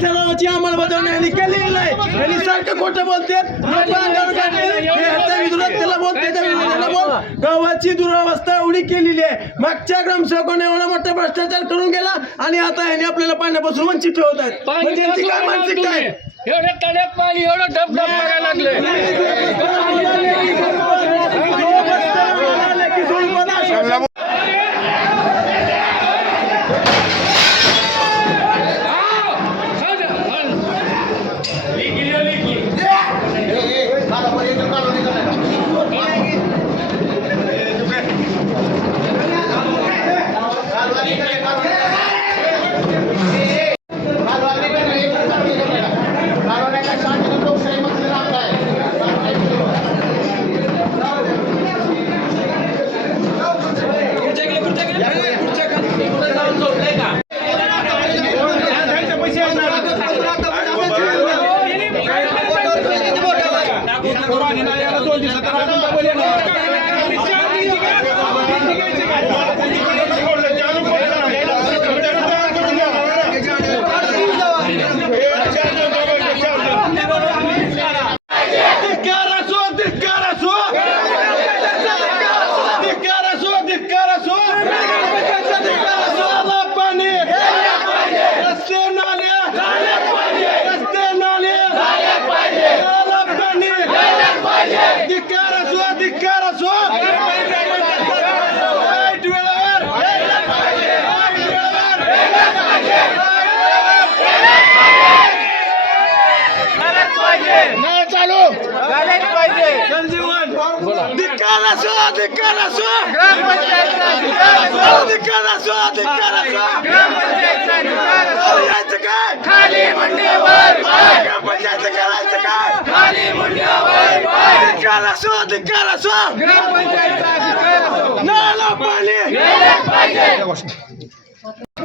ठरावाची अंमलबजावणी केलेली नाही. यांनी सारखं खोटं बोलतात. त्याला बोल गावाची दुरावस्था एवढी केलेली आहे. मागच्या ग्रामसेवकाने एवढा मोठा भ्रष्टाचार करून गेला आणि आता ह्याने आपल्याला पाण्यापासून वंचित ठेवत आहेत. म्हणजे यांची काय मानसिकता आहे? एवढं तड्यात पाणी एवढं डबडब मारायला लागले.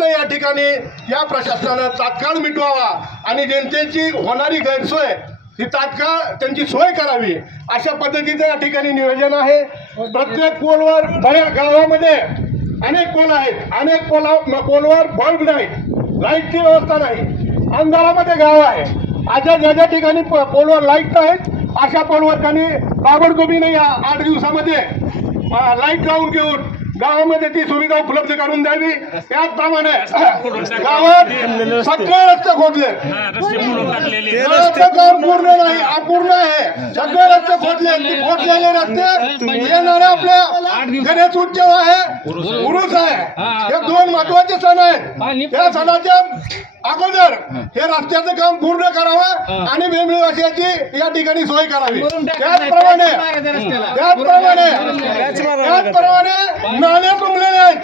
या ठिकाणी या प्रशासनानं तात्काळ मिटवावा आणि जनतेची होणारी गैरसोय ही तात्काळ त्यांची सोय करावी अशा पद्धतीचं या ठिकाणी नियोजन आहे. प्रत्येक पोलवर बऱ्या गावामध्ये अनेक पोल आहेत. अनेक पोलवर बल्ब नाही, लाईटची व्यवस्था नाही. अंधारामध्ये गाव आहे. अशा ज्या ज्या ठिकाणी पोलवर लाईट नाहीत अशा पोलवर त्यांनी ताबडतोबी नाही 8 दिवसामध्ये लाईट लावून घेऊन गावामध्ये ती सुविधा उपलब्ध करून द्यावी. त्याचप्रमाणे गावात सगळे रस्ते खोदले, काम पूर्ण नाही, अपूर्ण आहे. सगळे रस्ते खोदले. खोदलेले रस्ते येणारे आपल्या गणेश उत्सव आहे, उरूस आहे, हे 2 महत्वाचे सण आहेत. या सणाच्या अगोदर हे रस्त्याचं काम पूर्ण करावं आणि बेंबळीवासियाची या ठिकाणी सोय करावी. त्याचप्रमाणे नाले तुंबलेले आहेत.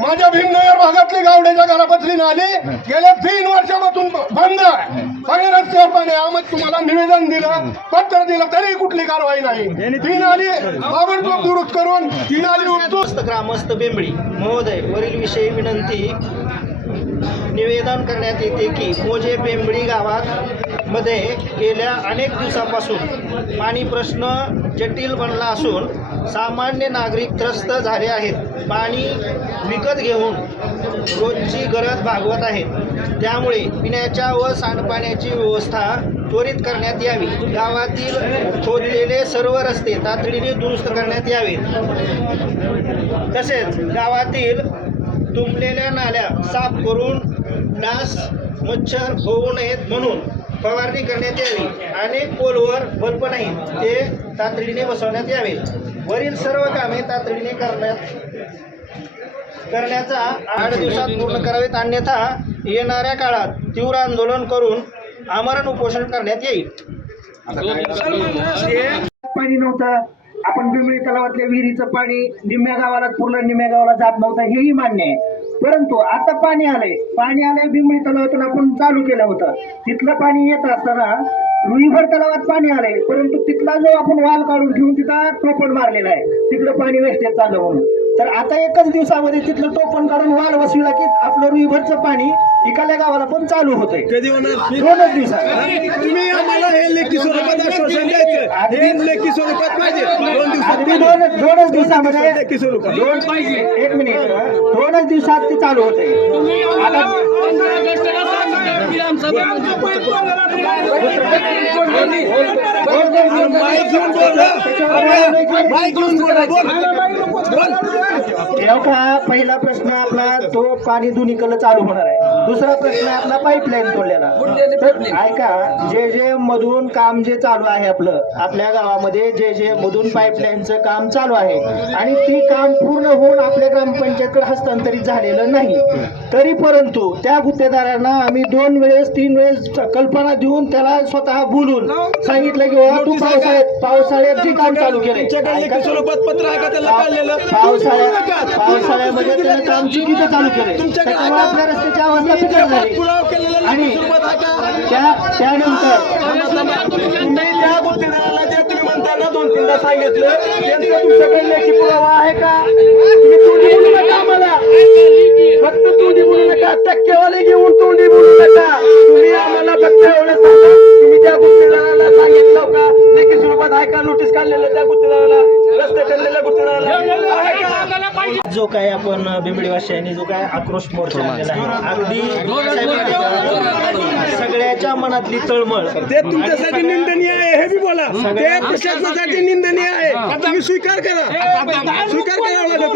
माझ्या भीमनगर भागातली गावड्याच्या घरापासली नाली गेल्या 3 वर्षापासून बंद आहे. सगळे रस्त्यावर पाणी. आम्ही तुम्हाला निवेदन दिलं, पत्र दिलं, तरी कुठली कारवाई नाही. ती नाली ताबडतोब दुरुस्त करून ती नाली उचलून. ग्रामस्थ बेंबळी महोदय, वरील विषयी विनंती निवेदन करण्यात येते की मोजे बेंबळी गावात मध्ये गेल्या अनेक दिवसापासून पाणी प्रश्न जटिल बनला असून सामान्य नागरिक त्रस्त झाले आहेत. पाणी विकत घेऊन रोजची गरज भागवत आहेत. त्यामुळे पिण्याच्या व सांडपाण्याची व्यवस्था त्वरित करण्यात यावी. गावातील खोदलेले सर्व रस्ते तातडीने दुरुस्त करण्यात यावेत. तसेच गावातील तुंबलेल्या नाल्या साफ करून डास मच्छर होऊ नयेत म्हणून फवारणी करण्यात यावी. अनेक पोलवर बल्ब नाहीत, ते तातडीने बसवण्यात यावे. वरील सर्व कामे तातडीने करण्याचा 8 दिवसात पूर्ण करावेत, अन्यथा येणाऱ्या काळात तीव्र आंदोलन करून आमरण उपोषण करण्यात येईल. पाणी नव्हतं. आपण बेंबळी तलावातल्या विहिरीचं पाणी निम्म्या गावाला पूर्ण निम्म्या गावाला जात नव्हतं, हेही मान्य आहे. परंतु आता पाणी आलंय बेंबळी तलावातून आपण चालू केलं होतं. तिथलं पाणी येत असताना रुईभर तलावात पाणी आलंय, परंतु तिथला जो आपण वाल काढून ठेवून तिथं टोपण मारलेला आहे, तिकडं पाणी वेस्टेज चाललं म्हणून. तर आता एकच दिवसामध्ये तिथलं टोपण काढून वाढ वसविला की आपलं रुईभरचं पाणी इकडल्या गावाला पण चालू होतंय. कधी होणार 2च दिवसात. तुम्ही आम्हाला हे लेखी स्वरूपात आश्वासन द्यायचं. हे लेखी स्वरूपात पाहिजे 2 दिवसात अगदी 2च दिवसामध्ये लेखी स्वरूपात 1 मिनिट 2च दिवसात ते चालू होते. आता 15 ऑगस्टला सांगितलं विधानसभेमध्ये. माईक घेऊन बोल. माईक घेऊन बोल. एवढा पहिला प्रश्न आपला तो पाणी दोन्हीकडे चालू होणार आहे. दुसरा प्रश्न आहे आपला पाईपलाईन तोडलेला. तर ऐका, जे मधून काम जे चालू आहे आपल्या गावामध्ये जे मधून पाईपलाईनचं काम चालू आहे आणि ते काम पूर्ण होऊन आपल्या ग्रामपंचायतकडे हस्तांतरित झालेलं नाही, तरी परंतु त्या गुत्तेदारांना आम्ही 2 वेळेस 3 वेळेस कल्पना देऊन त्याला स्वतः बोलून सांगितलं की बाबा तू पावसाळ्यात जे काम चालू तुमच्याकडे लेखी केलं, स्वरूपात पत्र आहे का त्याला काढलेलं? पावसाळ्यामध्ये त्यानं काम चुकीचं चालू केलंय. तुमच्याकडे त्याच्यामुळे आपल्या रस्त्याची अवस्था बिकट झाली. पुरावा केलेला आणि लेखी स्वरूपात आहे का? त्यानंतर तुम्ही त्या गुत्तेदाराला जे तुम्ही म्हणताना 2-3दा सांगितलं त्यांचा तुमच्याकडे लेखी पुरावा आहे का? तुम्ही तोंडी बोलू नका आम्हाला, फक्त तोंडी बोलू नका, टक्केवारी घेऊन तोंडी बोलू नका. तुम्ही आम्हाला फक्त एवढं सांगा, तुम्ही त्या गुत्तेदाराला सांगितलं का लेखी स्वरूपात आहे का? नोटीस काढलेलं त्या गुत्तेदाराला, रस्ते काढलेल्या गुत्तेदाराला आहे का? जो काय आपण बिंबडीवासियांनी जो काय आक्रोश मोर्चा आणलेला आहे, अगदी सगळ्याच्या मनातली तळमळ. ते तुमच्यासाठी निंदनीय आहे हे बी बोला. ते प्रशासनासाठी निंदनीय आहे. तुम्ही स्वीकार करा, स्वीकार करावा लागेल.